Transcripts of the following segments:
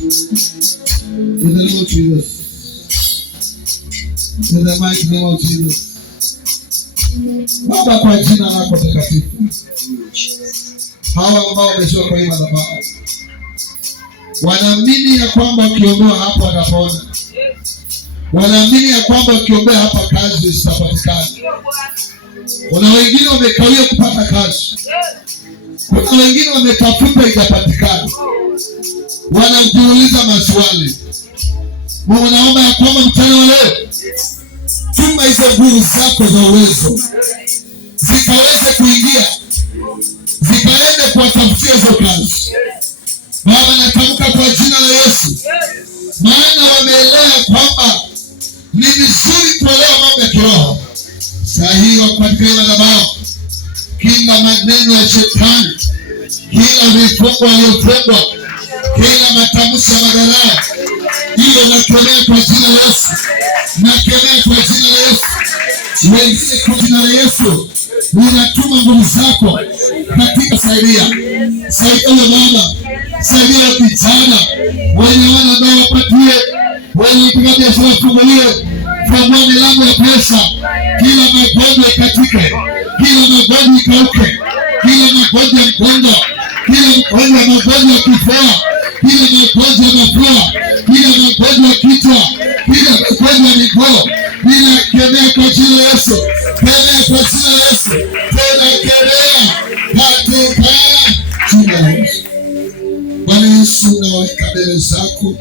In the name of Jesus. In the mighty name of Jesus. Baba, kwa jina lako takatifu, hawa ambao wameshoka kwa hii madhabahu wanaamini ya kwamba ukiombea hapa watapona. Wanaamini ya kwamba ukiombea hapa kazi zitapatikana. Kuna wengine wamekawia kupata kazi. Kuna wengine wametafuta itapatikana. Wanajiuliza maswali. Mungu, naomba ya kwamba mchana wa leo tuma hizo nguvu zako za uwezo zikaweze kuingia, zikaende kuwatafutia hizo kazi. Baba, natamka kwa jina la Yesu, maana wameelewa kwamba ni vizuri kuelewa mambo ya kiroho. Saa hii wako katika hii madhabahu, kila maneno ya shetani, kila vifungo waliofungwa, kila matamshi ya madharau, hiyo nakemea kwa jina la Yesu. Nakemea kwa jina la Yesu. Wengine kwa jina la Yesu ninatuma nguvu zako katika saidia Baba, saidia vijana wenye wana nao wapatie, wenye kupiga biashara wafunguliwe, fungua milango ya pesa, kila magonjwa ikatike, kila magonjwa ikauke, kila magonjwa ya mkondo, kila magonjwa ya kifua, kila magonjwa ya mafua, kila magonjwa ya kichwa, kila magonjwa ya miguu, ninakemea kwa jina la Yesu. Kemea kwa jina la Yesu. Tunakemea katika jina la Yesu. Bwana Yesu, naweka mbele zako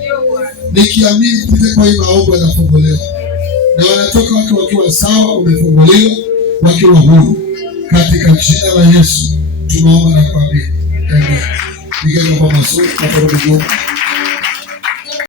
nikiamini kupitia kwa hii maombi yanafunguliwa na wanatoka watu wakiwa sawa, wamefunguliwa wakiwa huru katika jina la Yesu tunaomba na kuamini. Amen. Nigeni kwa mazuri kwa Mungu.